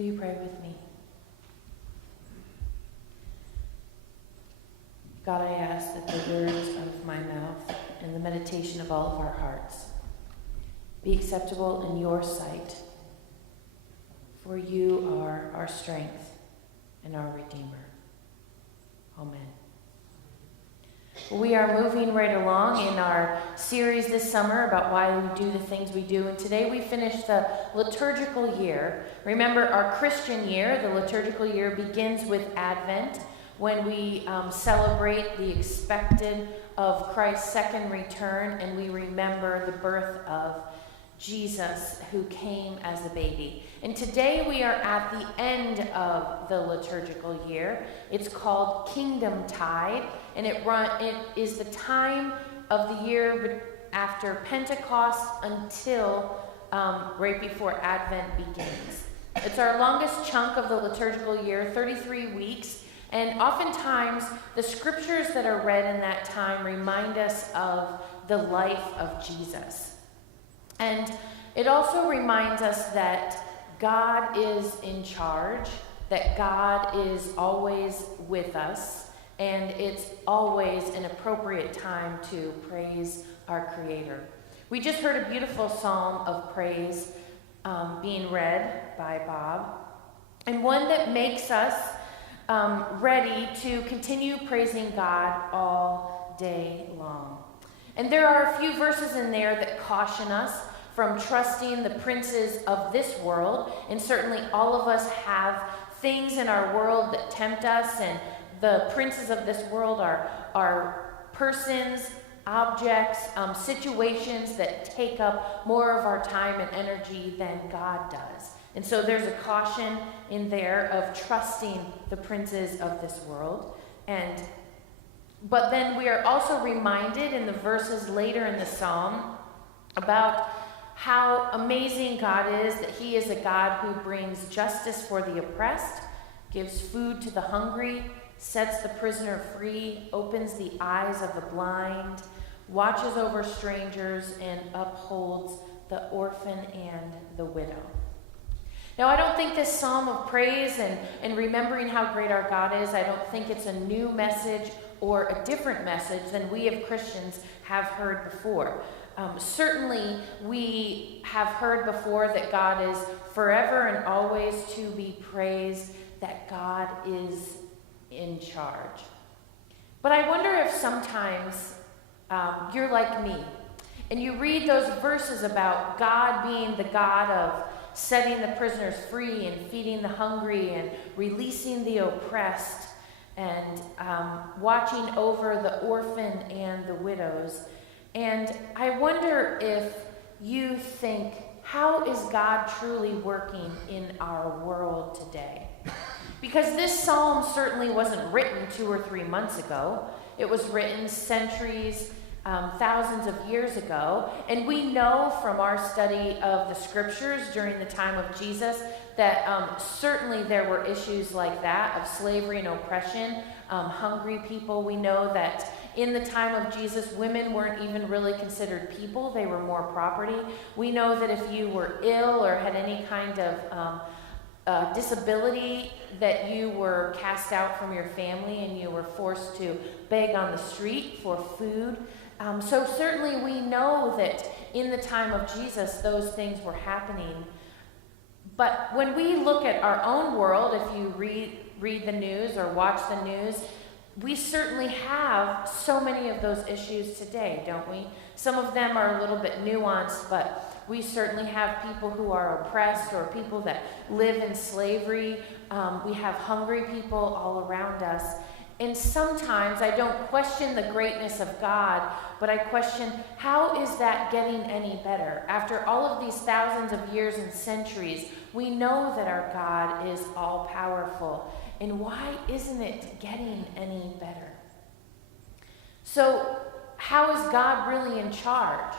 Will you pray with me? God, I ask that the words of my mouth and the meditation of all of our hearts be acceptable in your sight, for you are our strength and our Redeemer. Amen. We are moving right along in our series this summer about why we do the things we do. And today we finish the liturgical year. Remember, our Christian year, the liturgical year, begins with Advent, when we celebrate the expected of Christ's second return, and we remember the birth of Jesus, who came as a baby. And today we are at the end of the liturgical year. It's called Kingdom Tide, and it is the time of the year after Pentecost until right before Advent begins. It's our longest chunk of the liturgical year, 33 weeks, and oftentimes the scriptures that are read in that time remind us of the life of Jesus. And it also reminds us that God is in charge, that God is always with us, and it's always an appropriate time to praise our Creator. We just heard a beautiful psalm of praise being read by Bob, and one that makes us ready to continue praising God all day long. And there are a few verses in there that caution us from trusting the princes of this world. And certainly all of us have things in our world that tempt us, and the princes of this world are persons, objects, situations that take up more of our time and energy than God does. And so there's a caution in there of trusting the princes of this world. But then we are also reminded in the verses later in the psalm about how amazing God is, that he is a God who brings justice for the oppressed, gives food to the hungry, sets the prisoner free, opens the eyes of the blind, watches over strangers, and upholds the orphan and the widow. Now, I don't think this psalm of praise and remembering how great our God is, I don't think it's a new message or a different message than we as Christians have heard before. Certainly, we have heard before that God is forever and always to be praised, that God is in charge. But I wonder if sometimes you're like me, and you read those verses about God being the God of setting the prisoners free and feeding the hungry and releasing the oppressed and watching over the orphan and the widows. And I wonder if you think, how is God truly working in our world today? Because this psalm certainly wasn't written 2 or 3 months ago. It was written centuries, thousands of years ago. And we know from our study of the scriptures during the time of Jesus that certainly there were issues like that of slavery and oppression, hungry people. We know that in the time of Jesus, women weren't even really considered people. They were more property. We know that if you were ill or had any kind of disability, that you were cast out from your family and you were forced to beg on the street for food. So certainly we know that in the time of Jesus, those things were happening. But when we look at our own world, if you read the news or watch the news, we certainly have so many of those issues today, don't we? Some of them are a little bit nuanced, but we certainly have people who are oppressed or people that live in slavery. We have hungry people all around us. And sometimes I don't question the greatness of God, but I question, how is that getting any better? After all of these thousands of years and centuries, we know that our God is all-powerful. And why isn't it getting any better? So, how is God really in charge?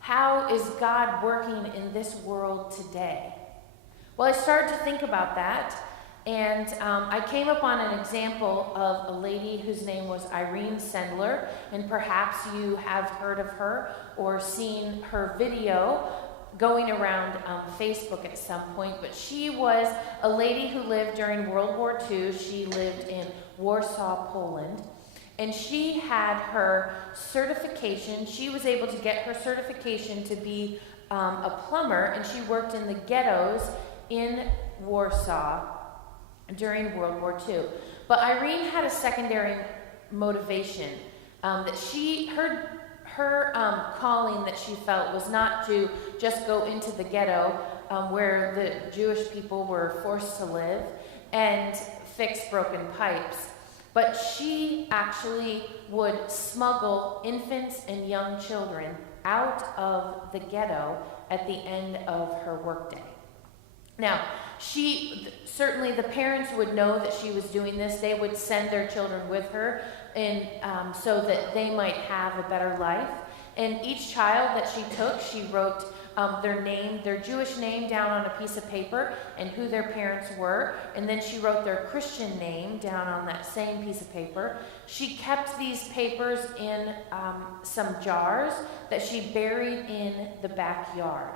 How is God working in this world today? Well, I started to think about that, and I came upon an example of a lady whose name was Irene Sendler, and perhaps you have heard of her or seen her video going around Facebook at some point, but she was a lady who lived during World War II. She lived in Warsaw, Poland, and she had her certification. She was able to get her certification to be a plumber, and she worked in the ghettos in Warsaw during World War II. But Irene had a secondary motivation that her calling that she felt was not to just go into the ghetto where the Jewish people were forced to live and fix broken pipes, but she actually would smuggle infants and young children out of the ghetto at the end of her workday. Now, certainly the parents would know that she was doing this. They would send their children with her, and so that they might have a better life. And each child that she took, she wrote their Jewish name down on a piece of paper and who their parents were, and then she wrote their Christian name down on that same piece of paper. She kept these papers in some jars that she buried in the backyard.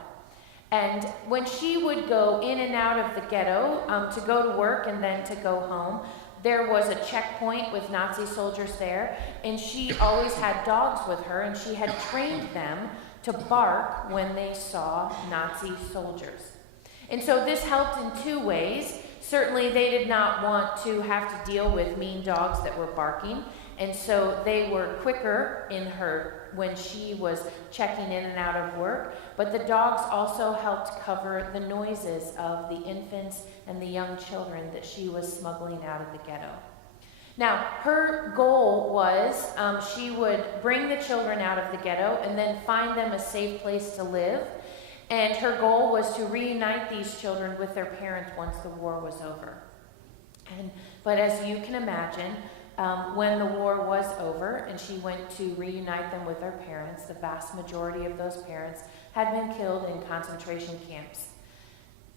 And when she would go in and out of the ghetto to go to work and then to go home, there was a checkpoint with Nazi soldiers there, and she always had dogs with her, and she had trained them to bark when they saw Nazi soldiers. And so this helped in two ways. Certainly they did not want to have to deal with mean dogs that were barking, and so they were quicker in her when she was checking in and out of work. But the dogs also helped cover the noises of the infants and the young children that she was smuggling out of the ghetto. Now, her goal was she would bring the children out of the ghetto and then find them a safe place to live. And her goal was to reunite these children with their parents once the war was over. But as you can imagine, when the war was over and she went to reunite them with their parents, the vast majority of those parents had been killed in concentration camps.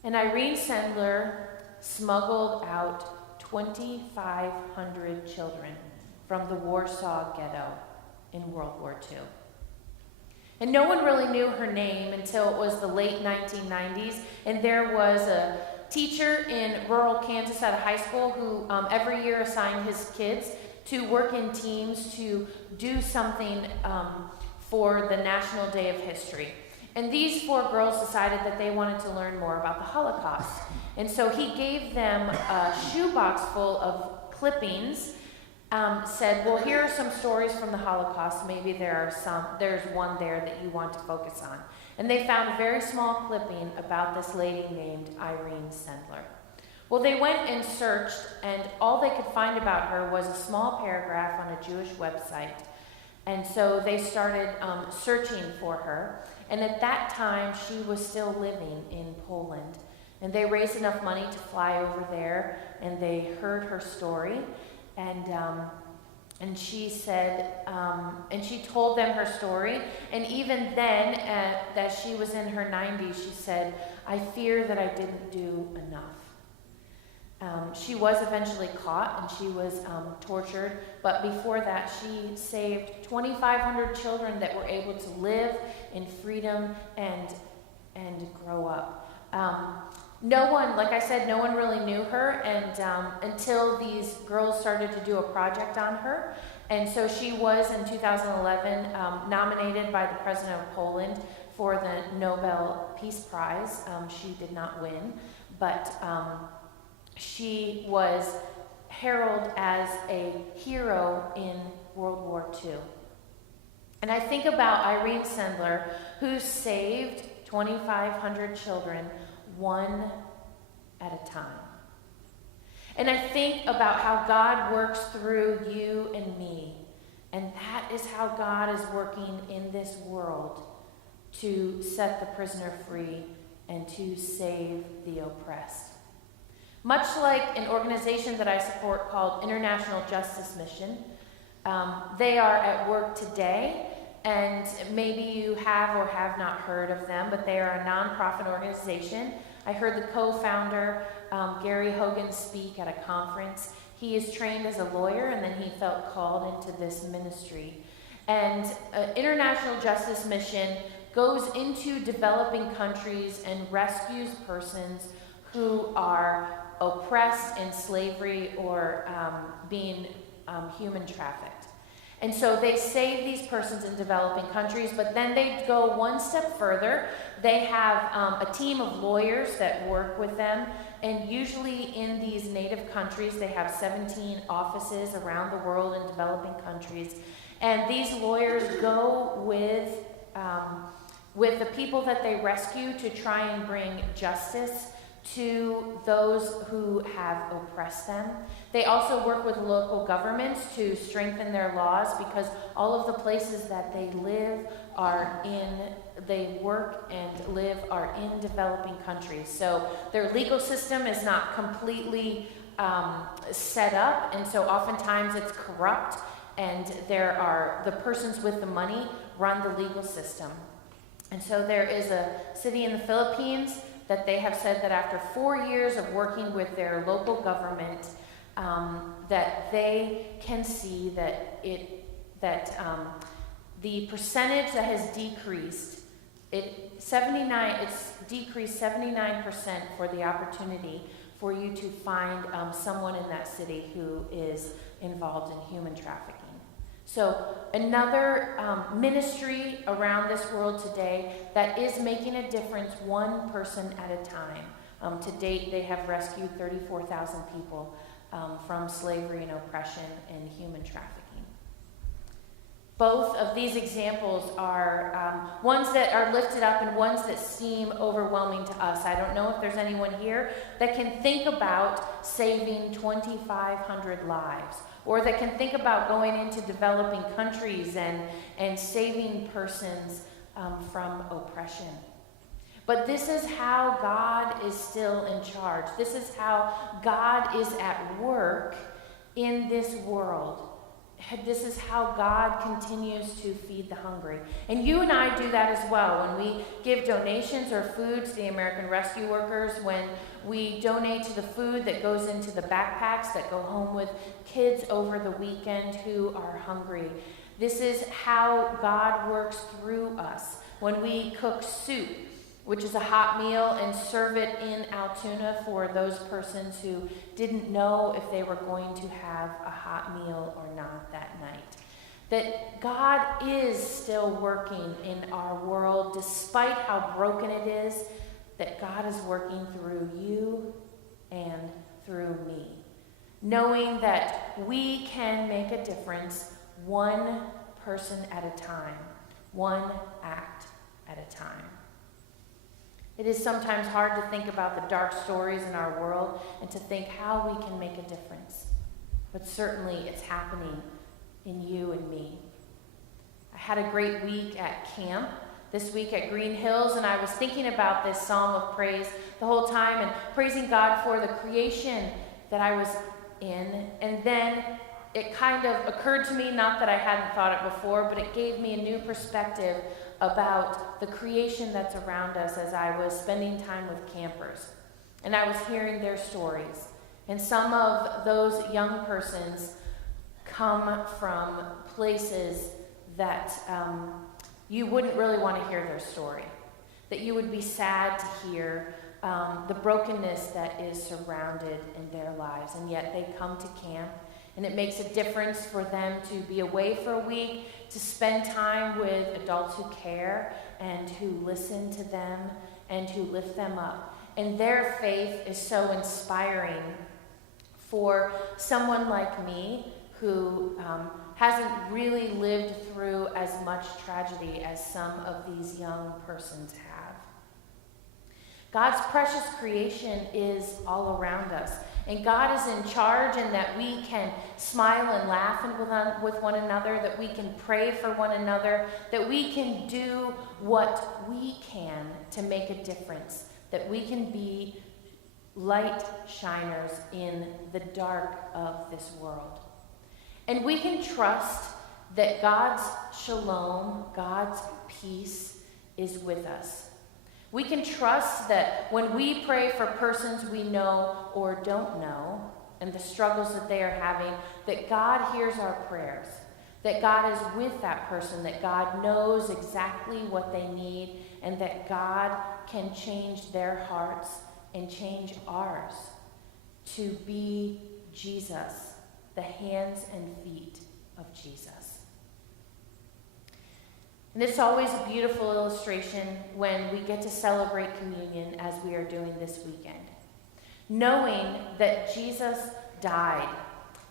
And Irene Sendler smuggled out 2,500 children from the Warsaw Ghetto in World War II. And no one really knew her name until it was the late 1990s, and there was a teacher in rural Kansas at a high school who every year assigned his kids to work in teams to do something for the National Day of History. And these 4 girls decided that they wanted to learn more about the Holocaust. And so he gave them a shoebox full of clippings, said, well, here are some stories from the Holocaust. Maybe there's one there that you want to focus on. And they found a very small clipping about this lady named Irene Sendler. Well, they went and searched, and all they could find about her was a small paragraph on a Jewish website. And so they started searching for her. And at that time, she was still living in Poland. And they raised enough money to fly over there, and they heard her story. And she said, and she told them her story. And even then, as she was in her 90s, she said, I fear that I didn't do enough. She was eventually caught and she was tortured, but before that she saved 2,500 children that were able to live in freedom and grow up. No one, like I said, no one really knew her until these girls started to do a project on her. And so she was in 2011 nominated by the President of Poland for the Nobel Peace Prize. She did not win, but she was heralded as a hero in World War II. And I think about Irene Sendler, who saved 2,500 children one at a time. And I think about how God works through you and me. And that is how God is working in this world to set the prisoner free and to save the oppressed. Much like an organization that I support called International Justice Mission, they are at work today, and maybe you have or have not heard of them, but they are a nonprofit organization. I heard the co-founder, Gary Hogan, speak at a conference. He is trained as a lawyer, and then he felt called into this ministry. And International Justice Mission goes into developing countries and rescues persons who are oppressed in slavery or being human trafficked. And so they save these persons in developing countries, but then they go one step further. They have a team of lawyers that work with them, and usually in these native countries, they have 17 offices around the world in developing countries. And these lawyers go with the people that they rescue to try and bring justice to those who have oppressed them. They also work with local governments to strengthen their laws, because all of the places that they work and live are in developing countries. So their legal system is not completely set up, and so oftentimes it's corrupt, and the persons with the money run the legal system. And so there is a city in the Philippines that they have said that after 4 years of working with their local government, that they can see that the percentage that has decreased, it's decreased 79% for the opportunity for you to find someone in that city who is involved in human trafficking. So another ministry around this world today that is making a difference one person at a time. To date, they have rescued 34,000 people from slavery and oppression and human trafficking. Both of these examples are ones that are lifted up and ones that seem overwhelming to us. I don't know if there's anyone here that can think about saving 2,500 lives, or that can think about going into developing countries and saving persons from oppression. But this is how God is still in charge. This is how God is at work in this world. This is how God continues to feed the hungry. And you and I do that as well. When we give donations or food to the American Rescue Workers, when we donate to the food that goes into the backpacks that go home with kids over the weekend who are hungry. This is how God works through us. When we cook soup, which is a hot meal, and serve it in Altoona for those persons who didn't know if they were going to have a hot meal or not that night. That God is still working in our world, despite how broken it is, that God is working through you and through me. Knowing that we can make a difference one person at a time, one act at a time. It is sometimes hard to think about the dark stories in our world and to think how we can make a difference. But certainly it's happening in you and me. I had a great week at camp this week at Green Hills, and I was thinking about this psalm of praise the whole time and praising God for the creation that I was in. And then it kind of occurred to me, not that I hadn't thought it before, but it gave me a new perspective about the creation that's around us as I was spending time with campers. And I was hearing their stories. And some of those young persons come from places that you wouldn't really want to hear their story. That you would be sad to hear the brokenness that is surrounded in their lives. And yet they come to camp. And it makes a difference for them to be away for a week, to spend time with adults who care and who listen to them and who lift them up. And their faith is so inspiring for someone like me who hasn't really lived through as much tragedy as some of these young persons have. God's precious creation is all around us. And God is in charge, and that we can smile and laugh with one another, that we can pray for one another, that we can do what we can to make a difference, that we can be light shiners in the dark of this world. And we can trust that God's shalom, God's peace is with us. We can trust that when we pray for persons we know or don't know and the struggles that they are having, that God hears our prayers, that God is with that person, that God knows exactly what they need, and that God can change their hearts and change ours to be Jesus, the hands and feet of Jesus. And it's always a beautiful illustration when we get to celebrate communion as we are doing this weekend. Knowing that Jesus died,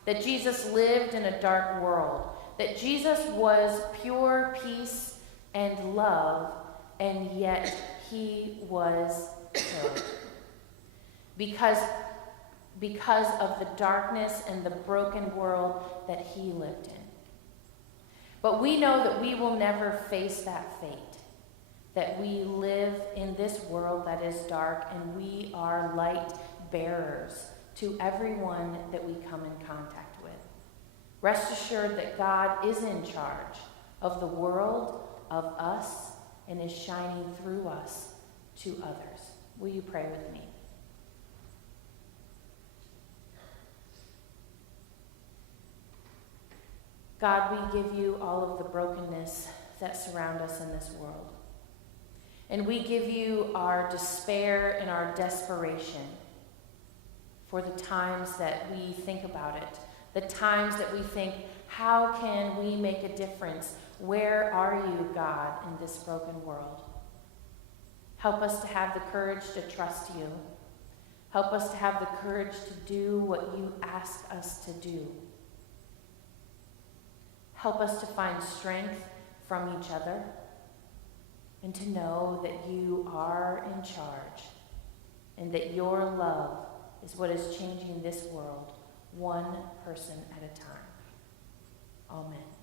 that Jesus lived in a dark world, that Jesus was pure peace and love, and yet he was killed. Because of the darkness and the broken world that he lived in. But we know that we will never face that fate, that we live in this world that is dark, and we are light bearers to everyone that we come in contact with. Rest assured that God is in charge of the world, of us, and is shining through us to others. Will you pray with me? God, we give you all of the brokenness that surround us in this world. And we give you our despair and our desperation for the times that we think about it, the times that we think, how can we make a difference? Where are you, God, in this broken world? Help us to have the courage to trust you. Help us to have the courage to do what you ask us to do. Help us to find strength from each other and to know that you are in charge and that your love is what is changing this world one person at a time. Amen.